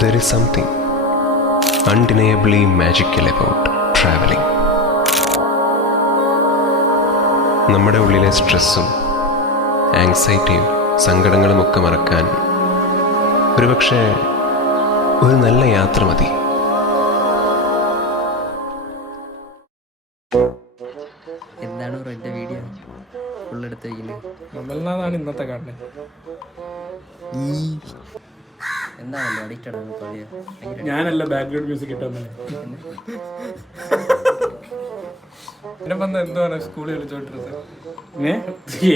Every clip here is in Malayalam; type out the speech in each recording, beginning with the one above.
There is something undeniably magical about traveling. നമ്മുടെ ഉള്ളിലെ സ്ട്രെസ്സും ആങ്സൈറ്റിയും സങ്കടങ്ങളുമൊക്കെ മറക്കാൻ ഒരുപക്ഷെ ഒരു നല്ല യാത്ര മതി. എന്താണ് എൻ്റെ വീഡിയോ ഫുള്ളെടുത്ത് മമൽനാഥാണ് ഇന്നത്തെ കാണുന്നത്. എന്താണല്ലോ അഡിക്റ്റഡ് ആണ്. ഞാനല്ല ബാക്ക്ഗ്രൗണ്ട് മ്യൂസിക് ഇട്ടെന്ന് പിന്നെ വന്ന എന്താണ് സ്കൂളിൽ വിളിച്ചോണ്ടിരുന്നത്.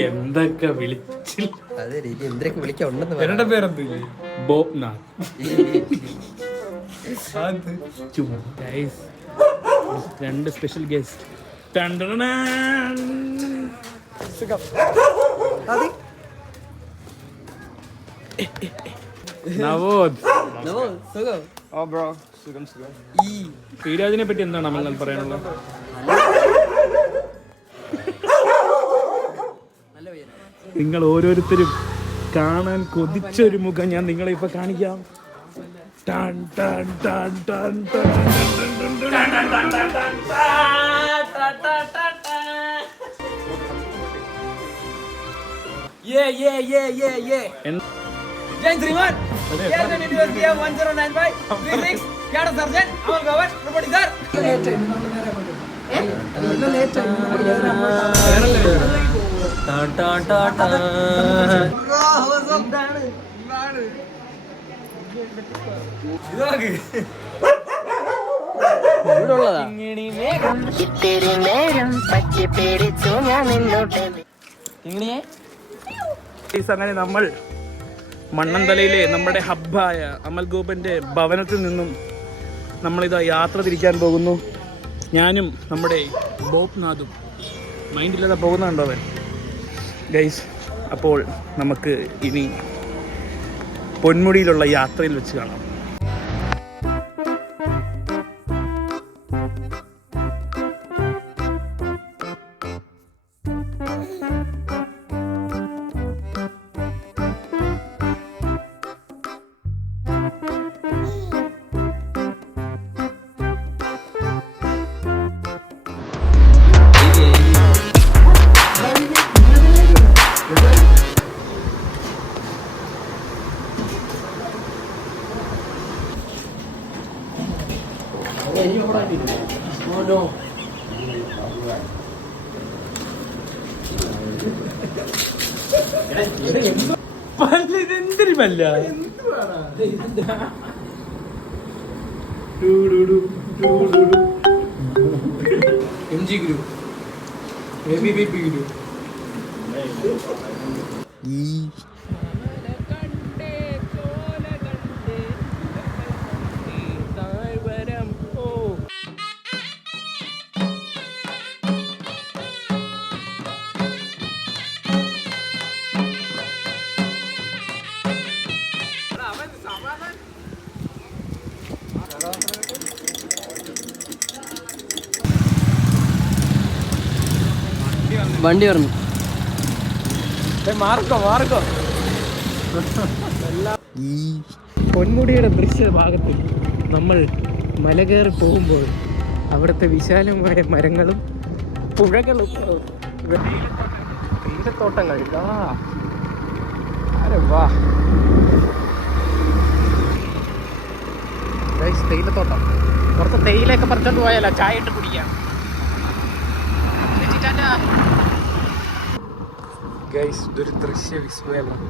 എന്തൊക്കെ വിളിച്ചില്ല. അതെ രീതി എന്തൊക്കെ വിളിക്കാൻ ഉണ്ടെന്ന് എന്റെ പേരെന്ത് ബോബ്നാഥ്. രണ്ട് സ്പെഷ്യൽ ഗസ്റ്റ് ശ്രീരാജിനെ പറ്റി എന്താണ് അമൽ പറയാനുള്ളത്? നിങ്ങൾ ഓരോരുത്തരും കാണാൻ കൊതിച്ചൊരു മുഖം ഞാൻ നിങ്ങളെ ഇപ്പൊ കാണിക്കാം. Jai Sriman, KSN University of 1095, Physics, Cadre Sergeant, Amal Gawan, reporting sir. അങ്ങനെ നമ്മൾ മണ്ണന്തലയിലെ നമ്മുടെ ഹബ്ബായ അമൽ ഗോപന്റെ ഭവനത്തിൽ നിന്നും നമ്മളിതാ യാത്ര തിരിക്കാൻ പോകുന്നു. ഞാനും നമ്മുടെ ബോബ്നാഥും. മൈൻഡില്ലാതെ പോകുന്നുണ്ടോ അവൻ ഗൈസ്? അപ്പോൾ നമുക്ക് ഇനി പൊന്മുടിയിലുള്ള യാത്രയിൽ വെച്ച് കാണാം. ഇതെന്തൊരു പല്ല MG Group, ABVP Group. വണ്ടി പറഞ്ഞു മാർക്കോ പൊന്മുടിയുടെ ദൃശ്യഭാഗത്ത് നമ്മൾ മല കയറി പോകുമ്പോൾ അവിടുത്തെ വിശാലമായ മരങ്ങളും പുഴകളും തേയിലത്തോട്ടങ്ങൾ. വാ തേയിലത്തോട്ടം. പുറത്ത് തേയിലൊക്കെ പറിച്ചോണ്ട് പോയാലോ ചായ ഇട്ട് കുടിക്കാം. ഗൈസ് ഇതൊരു ദൃശ്യ വിസ്മയമാണ്.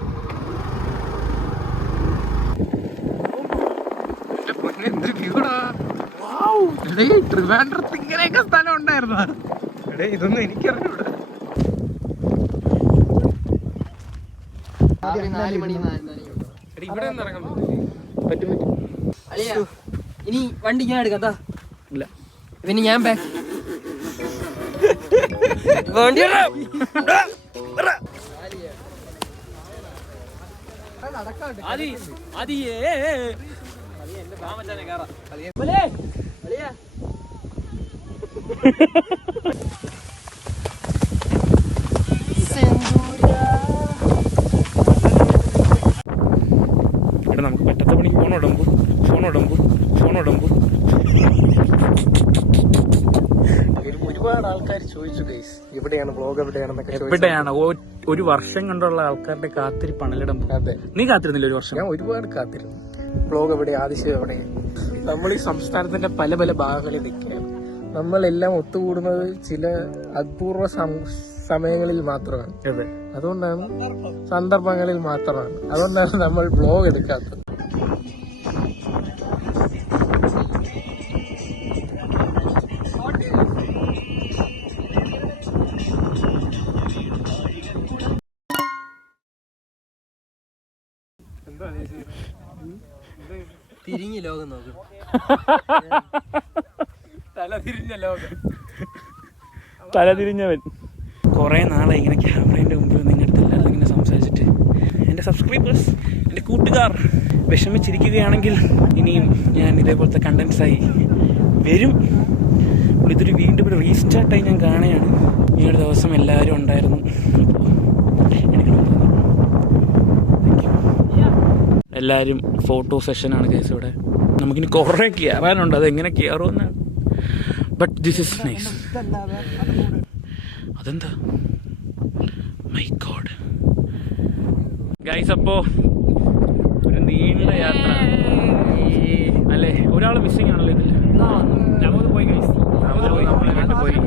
ട്രിവാൻഡ്രത്ത് ഇങ്ങനെയൊക്കെ സ്ഥലം ഉണ്ടായിരുന്നോ? ഇതൊന്നും എനിക്കറിഞ്ഞൂടാ. ഇവിടെ ഒന്നും ഇറങ്ങാൻ പറ്റും. ഇനി വണ്ടി ഞാൻ എടുക്കാം. ഇല്ല പിന്നെ ഞാൻ ബാക്ക് നമുക്ക് പറ്റാത്ത പണിക്ക് പോകണോ? എവിടെയാണ് വ്ളോഗ് എവിടെയാണെന്നൊക്കെ എവിടെയാണ് ഒരു വർഷം കൊണ്ടുള്ള ആൾക്കാരുടെ കാത്തിരിപ്പണലിടം. അതെ, നീ കാത്തിരുന്നില്ല ഒരു വർഷം? ഞാൻ ഒരുപാട് കാത്തിരുന്നു. വ്ളോഗ് എവിടെ, ആദിശ്യം എവിടെ. നമ്മൾ ഈ സംസ്ഥാനത്തിന്റെ പല പല ഭാഗങ്ങളിൽ നിൽക്കുകയാണ്. നമ്മളെല്ലാം ഒത്തുകൂടുന്നത് ചില അപൂർവ സമയങ്ങളിൽ മാത്രമാണ്. അതുകൊണ്ടാണ്, സന്ദർഭങ്ങളിൽ മാത്രമാണ്. അതുകൊണ്ടാണ് നമ്മൾ വ്ളോഗ് എടുക്കാത്തത്. തിരിഞ്ഞ് ലോകം നോക്കും. തലതിരിഞ്ഞവൻ. കുറേ നാളെ ഇങ്ങനെ ക്യാമറേൻ്റെ മുമ്പിൽ നിങ്ങളുടെ അടുത്ത് എല്ലാവരും ഇങ്ങനെ സംസാരിച്ചിട്ട്. എൻ്റെ സബ്സ്ക്രൈബേഴ്സ്, എൻ്റെ കൂട്ടുകാർ വിഷമിച്ചിരിക്കുകയാണെങ്കിൽ ഇനിയും ഞാൻ ഇതേപോലത്തെ കണ്ടൻസായി വരും. ഇതൊരു വീണ്ടും ഒരു റീസ്റ്റാർട്ടായി ഞാൻ കാണുകയാണ്. ഈ ഒരു ദിവസം എല്ലാവരും ഉണ്ടായിരുന്നു. എനിക്ക് എല്ലാവരും ഫോട്ടോ സെഷനാണ് കേസ് ഇവിടെ. നമുക്കിനി കുറേ കയറാനുണ്ട്, അതെങ്ങനെ കയറുമെന്നാണ്. But this is nice. അതെന്താ മൈ ഗോഡ് ഗൈസ്. അപ്പോൾ ഒരു നീണ്ട യാത്ര അല്ലേ? ഒരാൾ മിസ്സിംഗ് ആണല്ലോ ഇതിൽ. നമുക്ക് പോയി ഗൈസ്, നമ്മളെ പോയി.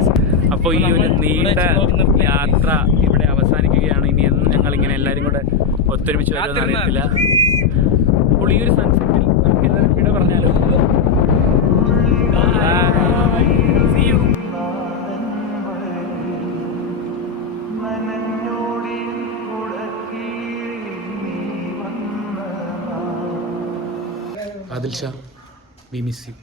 അപ്പോൾ ഈ ഒരു നീണ്ട യാത്ര ഇവിടെ അവസാനിക്കുകയാണ്. ഇനി എന്ന് ഞങ്ങളിങ്ങനെ എല്ലാവരും കൂടെ ഒത്തൊരുമിച്ച് വരുമെന്ന് അറിയത്തില്ല. അപ്പോൾ ഈ ഒരു സൺസെറ്റിൽ നമുക്ക് എല്ലാവരും വിട പറഞ്ഞാലോ? See you. Adil Shah, we miss you.